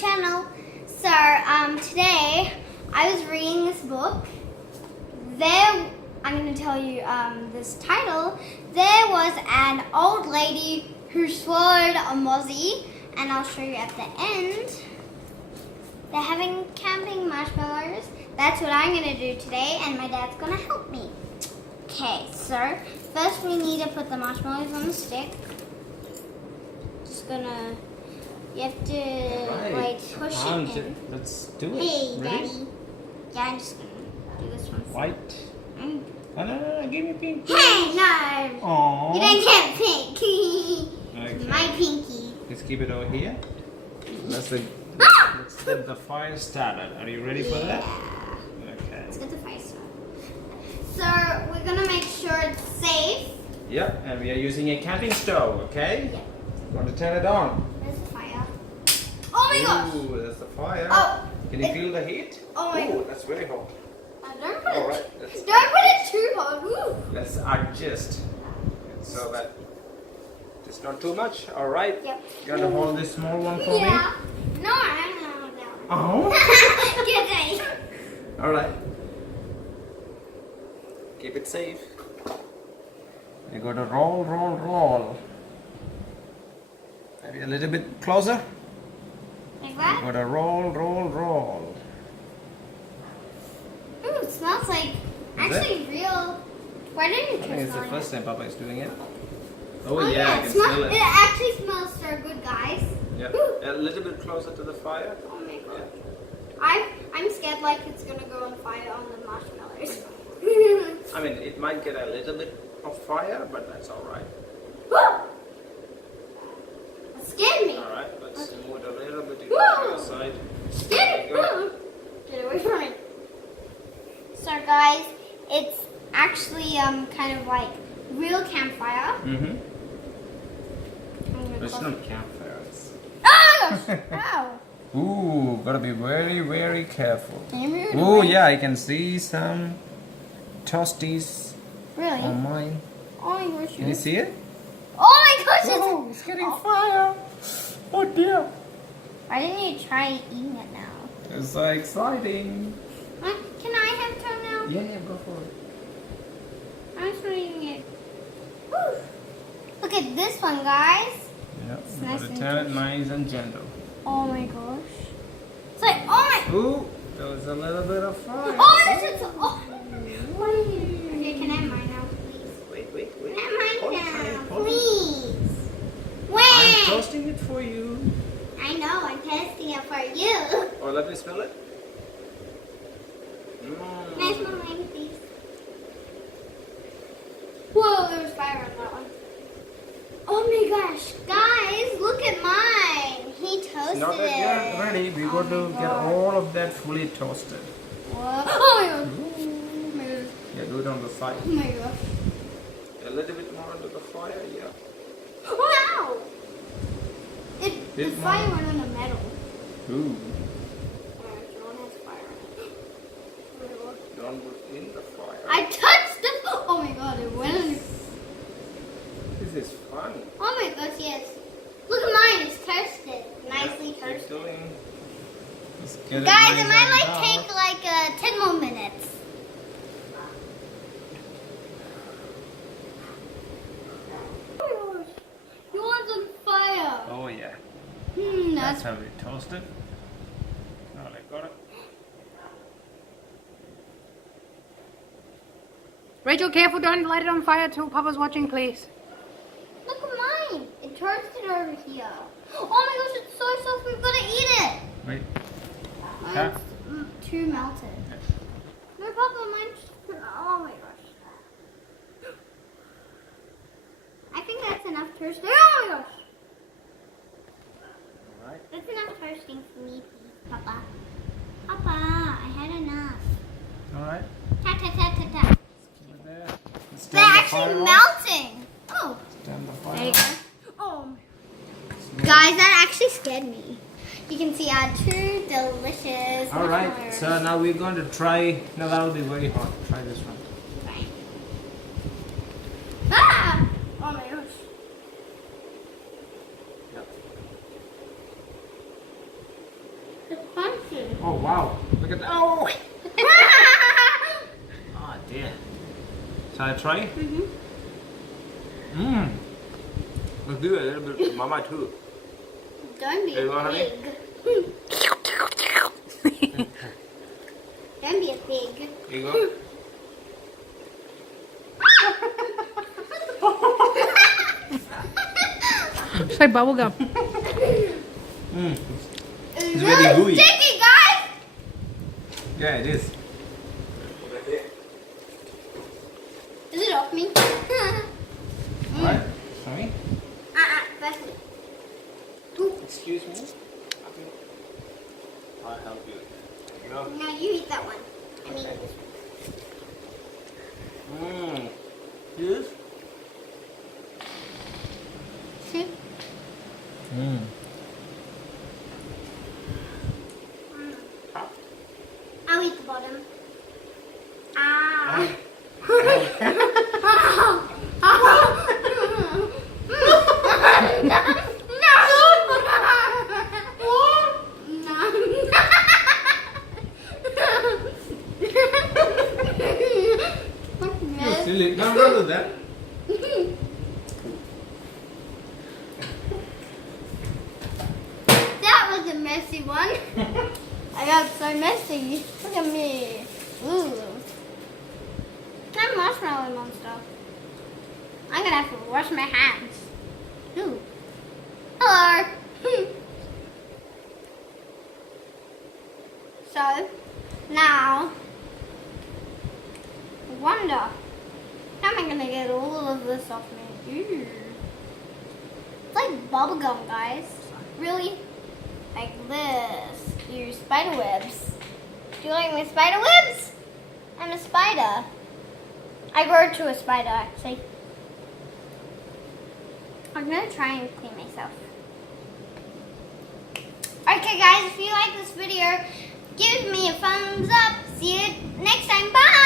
channel. So today I was reading this book. I'm going to tell you this title. There was an old lady who swallowed a mozzie, and I'll show you at the end. They're having camping marshmallows. That's what I'm going to do today, and my dad's going to help me. Okay, so first we need to put the marshmallows on the stick. Just gonna, you have to like push it in. Let's do it. Hey, Ready? Daddy. Yeah, I'm just gonna do this one. White. Oh, no, give me pink. Hey, no. Aww. You don't get pink. Okay. My pinky. Let's keep it over here. Let's get the fire started. Are you ready for that? Okay. Let's get the fire started. So we're gonna make sure it's safe. Yep, and we are using a camping stove, okay? Yeah. Want to turn it on? There's the fire. Oh my gosh! Ooh, there's the fire. Oh. Can you feel the heat? Oh my Ooh, that's very hot. Don't put Alright, it. Don't put it too hot. Ooh. Let's adjust so that it's not too much. Alright. Yep. You want to hold this small one for Yeah. me? No, I don't know that one. Oh. Get it. Alright. Keep it safe. You got to roll, roll, roll. Maybe a little bit closer. Like You that? got to roll, roll, roll. Ooh, it smells like actually real. Why didn't you I try think it's the smelling first it? time Papa is doing it. Oh I yeah, can it, smells, smell it. it actually smells so good, guys. Yeah. Ooh. A little bit closer to the fire. Oh my god. Yeah. I'm scared like it's gonna go on fire on the marshmallows. I mean, it might get a little bit of fire, but that's alright. That scared me. Alright, let's move it a little bit to the Whoa. other side. Scared me. There you go. Get away from it. So guys, it's actually kind of like real campfire. Mm-hmm. I'm gonna It's close not it. campfire. It's... Oh! Ow! Ooh, gotta be very, very careful. Can you move it Oh away? yeah, I can see some toasties Really? on mine. Oh my gosh. Can you see it? Oh my gosh, Oh, it's getting fire. Oh dear. Why didn't you try eating it now? It's so exciting. Can I have some now? Yeah, go for it. I'm just eating it. Woo. Look at this one, guys. Yeah, you nice gotta and turn it touchy. nice and gentle. Oh my gosh. It's like, oh my. Ooh, there was a little bit of fire. Oh, this is. Oh. Okay, can I have mine now, please? Wait. Can I have Hold mine it, now, hold it. please? I'm Wait. toasting it for you. I know, I'm testing it for you. Oh, let me smell it. Can I smell mine, please? Whoa, there was fire on that one. Oh my gosh, guys, look at mine. He toasted It's not that it. yet ready. We Oh got to my get God. all of that fully toasted. Whoa. Oh my god. Oh my god. Yeah, do it on the side. Oh my gosh. A little bit more under the fire, yeah. Wow. The Bit fire more. went on the metal. Ooh. John has fire on it. Oh my god. Don't put in the fire. I touched the. Oh my god, it went on. This is fun. Oh my gosh, yes. Look at mine, it's toasted. Nicely Keep toasted. going. Let's get Guys, nice it might and like dark. take like 10 more minutes. Oh my gosh, yours on fire. Oh yeah. That's That's how we toast it. Now I got it. Rachel, careful, don't light it on fire till Papa's watching, please. look at mine. It toasted over here. Oh my gosh, it's so soft. We've got to eat it. Wait. Mine's too melted. No problem. Mine's. Oh my gosh. I think that's enough toasting. Oh my gosh. Alright. That's enough toasting for me, please, Papa. Papa, I had enough. Alright. Ta ta ta ta ta. Keep it there. Let's They're turn the actually fire off. melting. Oh. Turn the fire There you off. go. Oh. Guys, that actually scared me. You can see our two delicious Alright, marshmallows. so now we're going to try. No, that will be very hot. Try this one. Fine. Ah! Oh my gosh. Yep. It's pumpkin. Oh wow! Look at that! Oh! Ah dear. Shall I try? Mmm. Let's do a little bit for Mama too. Don't be Hey, a you want honey? pig. Don't be a pig. Here you go. It's like bubble gum. Mmm. It's It's very gooey. sticky, guys. Yeah, it is. Is it off me? What? Sorry? That's me. Excuse me? I'll help you. Here you go. No, you eat that one. I mean, Okay. Mmm. Yes? see? Mmm. I'll eat the bottom. Ah. You silly. No, don't do that. That was a messy one. I got so messy. Look at me. Ooh. I'm marshmallow monster. I'm gonna have to wash my hands. Ooh. Hello. So, now, I wonder, how am I gonna get all of this off me? Ooh. It's like bubble gum, guys. Really? Like this. Use spider webs. Do you like my spider webs? I'm a spider. I grew to a spider, actually. I'm gonna try and clean myself. Okay, guys, if you like this video, give me a thumbs up. See you next time. Bye!